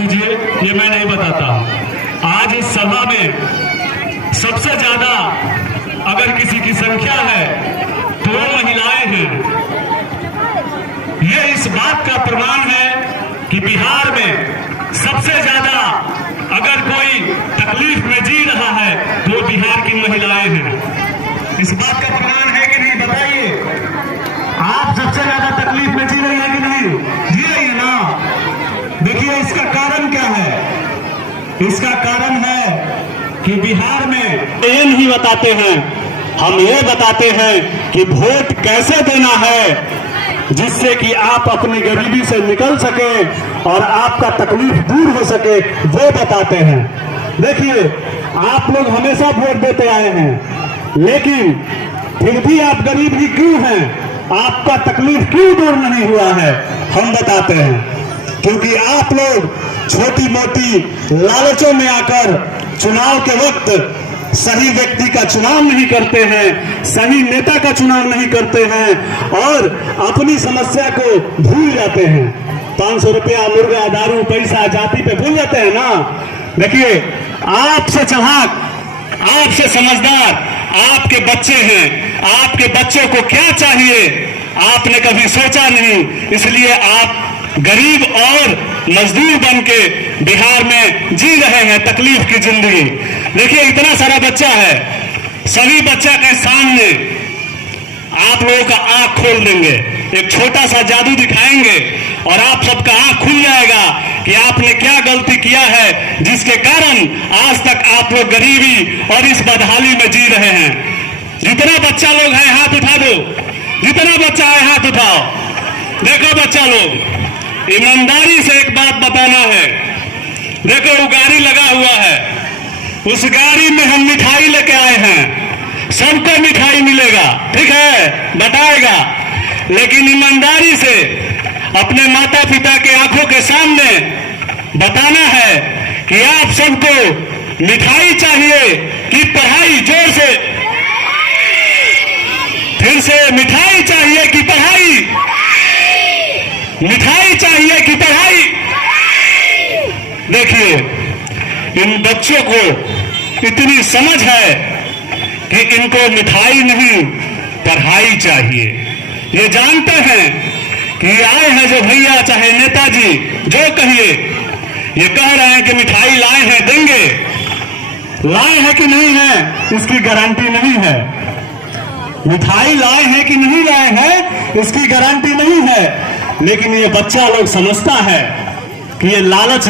दीजिए, ये मैं नहीं बताता। आज इस सभा में सबसे ज्यादा अगर किसी की संख्या है तो वो महिलाएं हैं। ये इस बात का प्रमाण है कि बिहार में सबसे ज्यादा अगर कोई तकलीफ में जी रहा है तो वो बिहार की महिलाएं हैं। इस बात का प्रमाण है कि नहीं, बताइए। आप सबसे ज्यादा तकलीफ में जी रही है कि नहीं? जी रही है ना। देखिए इसका कारण क्या है। इसका कारण है कि बिहार में ये नहीं बताते हैं, हम ये बताते हैं कि वोट कैसे देना है जिससे कि आप अपनी गरीबी से निकल सके और आपका तकलीफ दूर हो सके, वो बताते हैं। देखिए आप लोग हमेशा वोट देते आए हैं, लेकिन फिर भी आप गरीब ही क्यों हैं, आपका तकलीफ क्यों दूर नहीं हुआ है, हम बताते हैं। क्योंकि आप लोग छोटी मोटी लालचों में आकर चुनाव के वक्त सही व्यक्ति का चुनाव नहीं करते हैं, सही नेता का चुनाव नहीं करते हैं और अपनी समस्या को भूल जाते हैं। 500 रुपया, मुर्गा, दारू, पैसा, जाति पे भूल जाते हैं ना। देखिए आपसे चालाक, आपसे समझदार आपके बच्चे हैं। आपके बच्चों को क्या चाहिए आपने कभी सोचा नहीं, इसलिए आप गरीब और मजदूर बन के बिहार में जी रहे हैं तकलीफ की जिंदगी। देखिए इतना सारा बच्चा है, सभी बच्चा के सामने आप लोगों का आंख खोल देंगे, एक छोटा सा जादू दिखाएंगे और आप सबका आंख खुल जाएगा कि आपने क्या गलती किया है जिसके कारण आज तक आप लोग गरीबी और इस बदहाली में जी रहे हैं। जितना बच्चा लोग है हाथ उठा दो, जितना बच्चा है हाथ उठाओ। देखो बच्चा लोग, ईमानदारी से एक बात बताना है। देखो वो गाड़ी लगा हुआ है, उस गाड़ी में हम मिठाई लेके आए हैं, सबको मिठाई मिलेगा, ठीक है, बताएगा। लेकिन ईमानदारी से अपने माता पिता के आंखों के सामने बताना है कि आप सबको मिठाई चाहिए कि पढ़ाई। जोर से, फिर से, मिठाई चाहिए कि पढ़ाई? मिठाई चाहिए कि पढ़ाई? देखिए इन बच्चों को इतनी समझ है कि इनको मिठाई नहीं पढ़ाई चाहिए। ये जानते हैं कि आए हैं जो भैया चाहे नेताजी जो कहिए, ये कह रहे हैं कि मिठाई लाए हैं, देंगे। लाए हैं कि नहीं है इसकी गारंटी नहीं है। मिठाई लाए हैं कि नहीं लाए हैं इसकी गारंटी नहीं है। लेकिन ये बच्चा लोग समझता है कि ये लालच